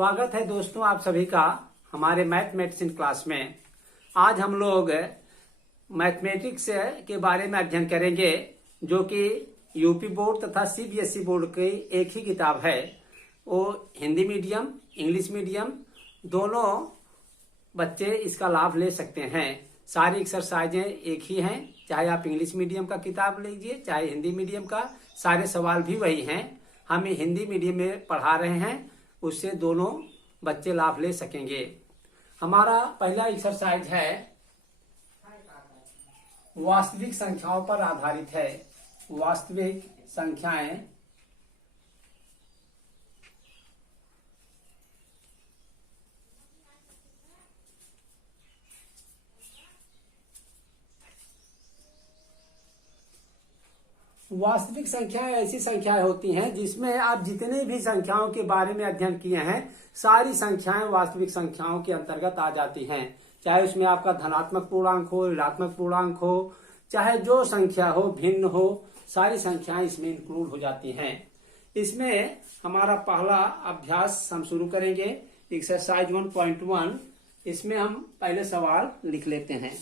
स्वागत है दोस्तों आप सभी का हमारे मैथमेटिक्स क्लास में। आज हम लोग मैथमेटिक्स के बारे में अध्ययन करेंगे, जो कि यूपी बोर्ड तथा सीबीएसई बोर्ड की एक ही किताब है। वो हिंदी मीडियम, इंग्लिश मीडियम दोनों बच्चे इसका लाभ ले सकते हैं। सारी एक्सरसाइजें एक ही हैं, चाहे आप इंग्लिश मीडियम का किताब लीजिए चाहे हिंदी मीडियम का, सारे सवाल भी वही हैं। हम हिंदी मीडियम में पढ़ा रहे हैं, उससे दोनों बच्चे लाभ ले सकेंगे। हमारा पहला एक्सरसाइज है वास्तविक संख्याओं पर आधारित है। वास्तविक संख्याएं वास्तविक संख्याएं ऐसी संख्याएं होती हैं जिसमें आप जितने भी संख्याओं के बारे में अध्ययन किए हैं, सारी संख्याएं वास्तविक संख्याओं के अंतर्गत आ जाती हैं। चाहे उसमें आपका धनात्मक पूर्णांक हो, ऋणात्मक पूर्णांक हो, चाहे जो संख्या हो, भिन्न हो, सारी संख्याएं इसमें इंक्लूड हो जाती हैं। इसमें हमारा पहला अभ्यास हम शुरू करेंगे, एक्सरसाइज 1.1। इसमें हम पहले सवाल लिख लेते हैं।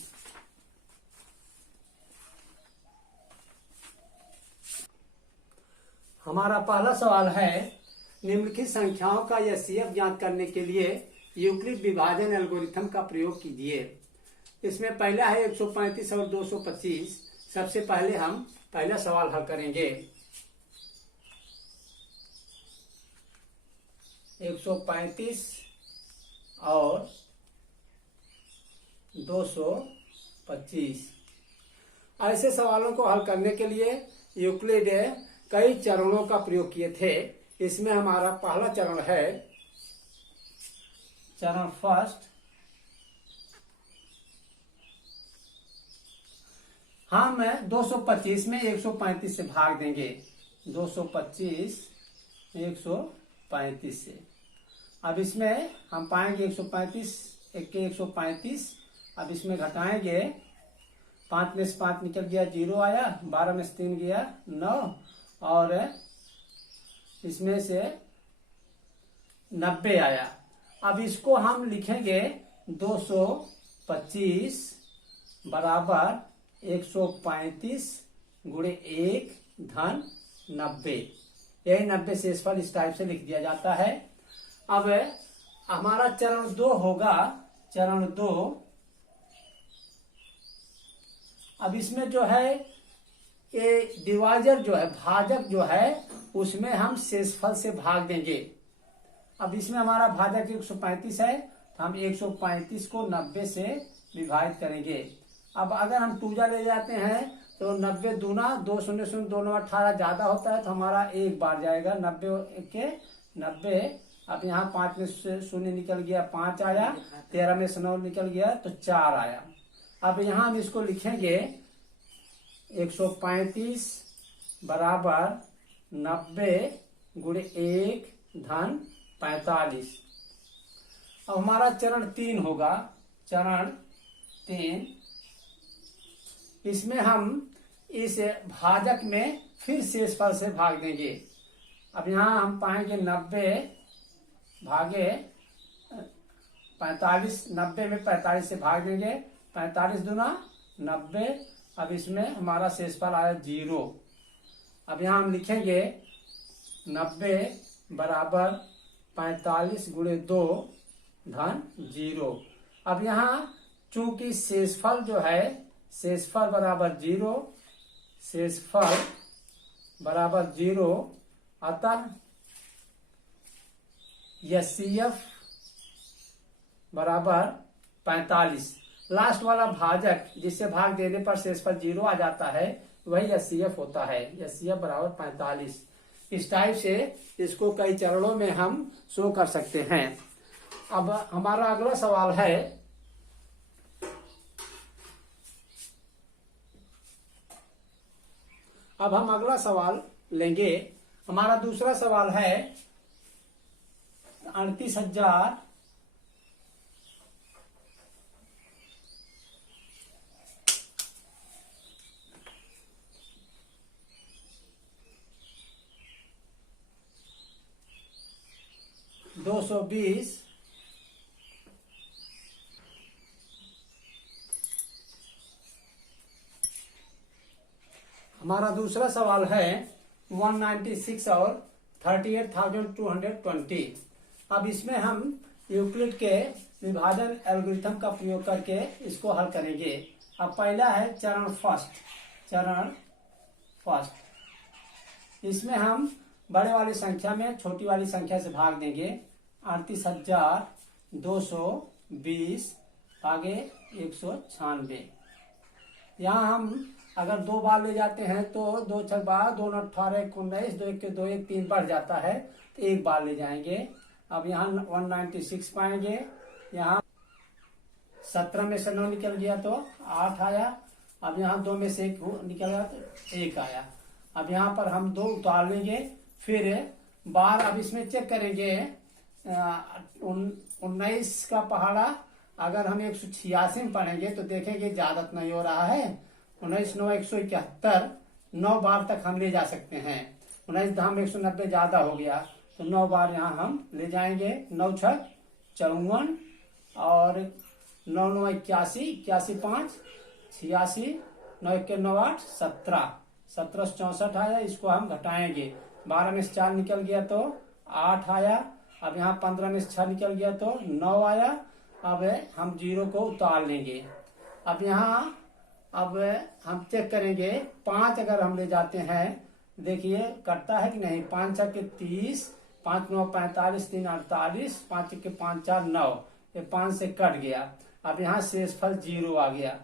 हमारा पहला सवाल है, निम्नलिखित संख्याओं का एचसीएफ ज्ञात करने के लिए यूक्लिड विभाजन एल्गोरिथम का प्रयोग कीजिए। इसमें पहला है 135 और 225। सबसे पहले हम पहला सवाल हल करेंगे। 135 और 225 ऐसे सवालों को हल करने के लिए यूक्लिड कई चरणों का प्रयोग किए थे। इसमें हमारा पहला चरण है चरण फर्स्ट। हम 225 में 135 से भाग देंगे। 225 135 से। अब इसमें हम पाएंगे 135 के 135। अब इसमें घटाएंगे, 5 में से 5 निकल गया, 0 आया, 12 में से 3 गया, 9, और इसमें से 90 आया। अब इसको हम लिखेंगे 225 बराबर 135 गुणे 1 धन 90। यही 90 शेषफल इस टाइप से लिख दिया जाता है। अब हमारा चरण 2 होगा। चरण 2, अब इसमें जो है ये डिवाइजर जो है, भाजक जो है, उसमें हम शेषफल से भाग देंगे। अब इसमें हमारा भाजक 135 है, तो हम 135 को 90 से विभाजित करेंगे। अब अगर हम टूजा ले जाते हैं तो 90 दूना 2 शून्य शून्य 2 9 18 ज्यादा होता है, तो हमारा एक बार जाएगा 90 के 90। अब यहाँ 5 में से शून्य निकल गया, 5 आया, 13 में से 9 निकल गया तो 4 आया। अब यहाँ हम इसको लिखेंगे 135 बराबर 90 गुणे 1 धन 45। अब हमारा चरण 3 होगा। चरण 3, इसमें हम इस भाजक में फिर शेषफल से भाग देंगे। अब यहाँ हम पाएंगे 90 भागे 45। 90 में 45 से भाग देंगे, 45 दूना 90। अब इसमें हमारा शेषफल आया 0। अब यहाँ हम लिखेंगे 90 बराबर 45 गुणे 2 धन 0। अब यहाँ चूंकि शेषफल जो है, शेषफल बराबर 0, शेषफल बराबर 0, अतः एचसीएफ बराबर 45। लास्ट वाला भाजक जिससे भाग देने पर शेषफल 0 आ जाता है, वही एचसीएफ होता है। एचसीएफ बराबर 45। इस टाइप से इसको कई चरणों में हम शो कर सकते हैं। अब हमारा अगला सवाल है, अब हम अगला सवाल लेंगे। हमारा दूसरा सवाल है 38,000 - 220 हमारा दूसरा सवाल है 196 और 38,220। अब इसमें हम यूक्लिड के विभाजन एल्गोरिथम का प्रयोग करके इसको हल करेंगे। अब पहला है चरण फर्स्ट। इसमें हम बड़े वाली संख्या में छोटी वाली संख्या से भाग देंगे। 38,220 आगे 196। यहाँ हम अगर 2 बार ले जाते हैं तो 2 छक 12, 2 9 18, 1 19, 2 1 के 2 1 3 बढ़ जाता है तो 1 बार ले जाएंगे। अब यहाँ 196 पाएंगे। यहाँ 17 में से 9 निकल गया तो 8 आया। अब यहाँ 2 में से 1 निकल गया तो 1 आया। अब यहाँ पर हम 2 उतार लेंगे। फिर बार अब इसमें चेक करेंगे 19 का पहाड़ा अगर हम 186 में पढ़ेंगे तो देखेंगे ज्यादा नहीं हो रहा है। 19 9 171, 9 बार तक हम ले जा सकते हैं। 19 धाम 190 ज्यादा हो गया तो 9 बार यहाँ हम ले जाएंगे। 9 छक 54 और 9 9 81, 81 5 86, 9 1 9 8 17, 17 से 64 आया। इसको हम घटाएंगे। 12 में से 4 निकल गया तो 8 आया। अब यहाँ 15 में से 6 निकल गया तो 9 आया। अब हम 0 को उतार लेंगे। अब यहाँ अब हम चेक करेंगे 5 अगर हम ले जाते हैं, देखिए कटता है कि नहीं। 5 छक 30, 5 9 45, 3 48, 5 के 5 4 9, ये 5 से कट गया। अब यहाँ शेषफल 0 आ गया।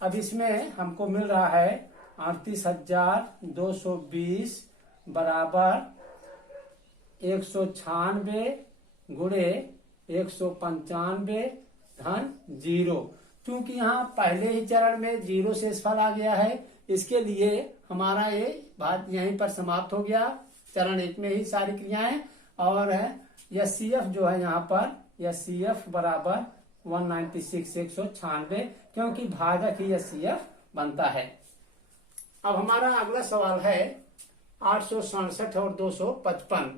अब इसमें हमको मिल रहा है 38,220 बराबर 196 गुणे 195 धन 0। क्योंकि यहाँ पहले ही चरण में 0 शेषफल आ गया है, इसके लिए हमारा ये बात यहीं पर समाप्त हो गया। चरण 1 में ही सारी क्रियाएं। और एचसीएफ जो है यहाँ पर एचसीएफ बराबर 196 196, क्योंकि भाजक ही एचसीएफ बनता है। अब हमारा अगला सवाल है 867 और 255।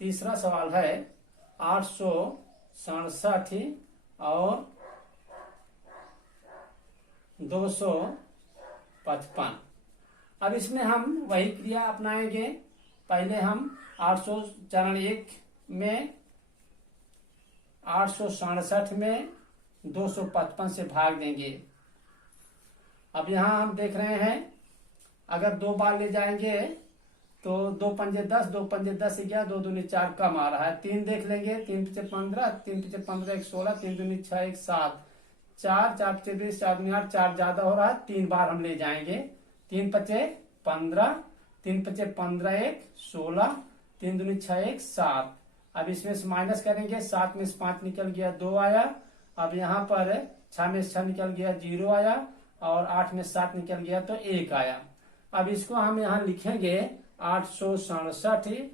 तीसरा सवाल है 867 और 255। अब इसमें हम वही क्रिया अपनाएंगे। पहले हम 800 चरण 1 में 867 में 255 से भाग देंगे। अब यहाँ हम देख रहे हैं अगर 2 बार ले जाएंगे तो 2 पंजे 10, 2 पंजे 10 11, 2 दूनी 4 कम आ रहा है। 3 देख लेंगे, 3 पीछे 15, 3 पीछे 15 1 16, 3 दूनी 6 1 7, 4 4 पीछे 20, 4 दूनी 8, 4 ज्यादा हो रहा है। 3 बार हम ले जाएंगे। 3 पचे 15, 3 पचे 15 1 16, 3 दूनी 6 1 7। अब इसमें से माइनस करेंगे। 7 में से 5 निकल गया 2 आया। अब यहाँ पर 6 में से 6 निकल गया 0 आया। और 8 में 7 निकल गया तो 1 आया। अब इसको हम यहाँ लिखेंगे 867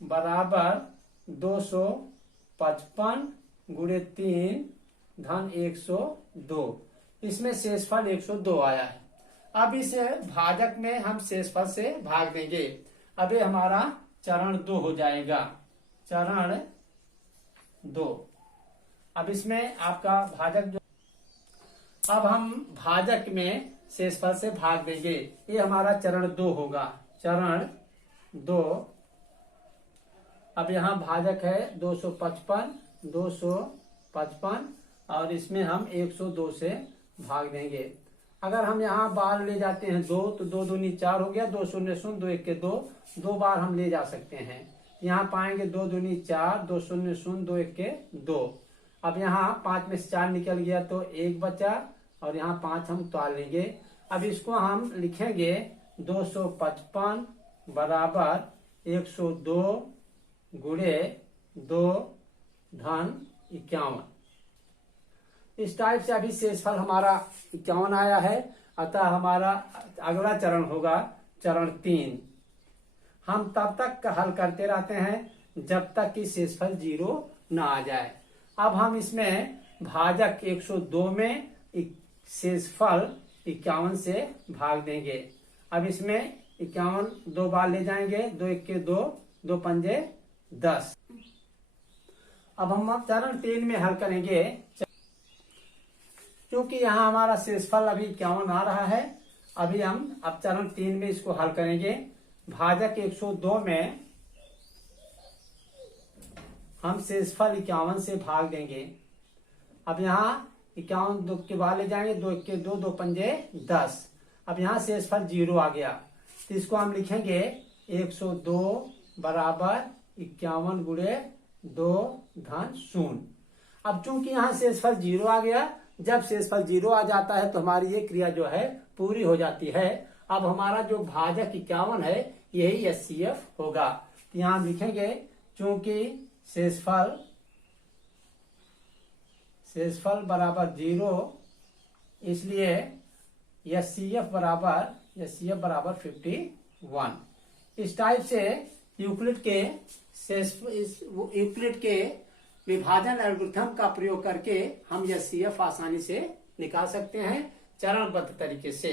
बराबर 255 गुणे 3 धन 102। इसमें शेषफल 102 आया है। अब इस भाजक में हम शेषफल से भाग देंगे। अब ये हमारा चरण 2 हो जाएगा। चरण 2। अब इसमें आपका भाजक जो, अब हम भाजक में शेषफल से भाग देंगे। ये हमारा चरण 2 होगा। चरण 2। अब यहाँ भाजक है 255 और इसमें हम 102 से भाग देंगे। अगर हम यहाँ बार ले जाते हैं 2 तो 2 दूनी 4 हो गया। 2 शून्य 0, 2 1 के 2, 2 बार हम ले जा सकते हैं। यहाँ पाएंगे 2 दूनी 4, 2 शून्य 0, 2 1 के 2। अब यहाँ 5 में से 4 निकल गया तो 1 बचा और यहाँ 5 हम उतार लेंगे। अब इसको हम लिखेंगे 255 बराबर 102 गुणे 2 धन 51। इस टाइप से अभी शेषफल हमारा 51 आया है। अतः हमारा अगला चरण होगा चरण 3। हम तब तक हल करते रहते हैं जब तक कि शेषफल 0 ना आ जाए। अब हम इसमें भाजक 102 में शेषफल 51 से भाग देंगे। अब इसमें 51 2 बार ले जाएंगे। 2 1 के 2, 2 पंजे 10। अब हम चरण 3 में हल करेंगे। क्योंकि यहाँ हमारा शेषफल अभी 51 आ रहा है, अभी हम अब चरण 3 में इसको हल करेंगे। भाजक 102 में हम शेषफल 51 से भाग देंगे। अब यहाँ 51 दो के बाहर ले जाएंगे, 2 के 2, 2 पंजे 10। अब यहाँ शेषफल 0 आ गया, तो इसको हम लिखेंगे 102 बराबर 51 गुणे 2 धन 0। अब चूंकि यहाँ शेषफल 0 आ गया, जब शेषफल 0 आ जाता है तो हमारी ये क्रिया जो है पूरी हो जाती है। अब हमारा जो भाजक 51 है यही एचसीएफ होगा। तो यहाँ लिखेंगे चूंकि शेषफल बराबर 0, इसलिए एचसीएफ बराबर 51। इस टाइप से यूक्लिड के विभाजन एल्गोरिथम का प्रयोग करके हम एचसीएफ आसानी से निकाल सकते हैं चरणबद्ध तरीके से।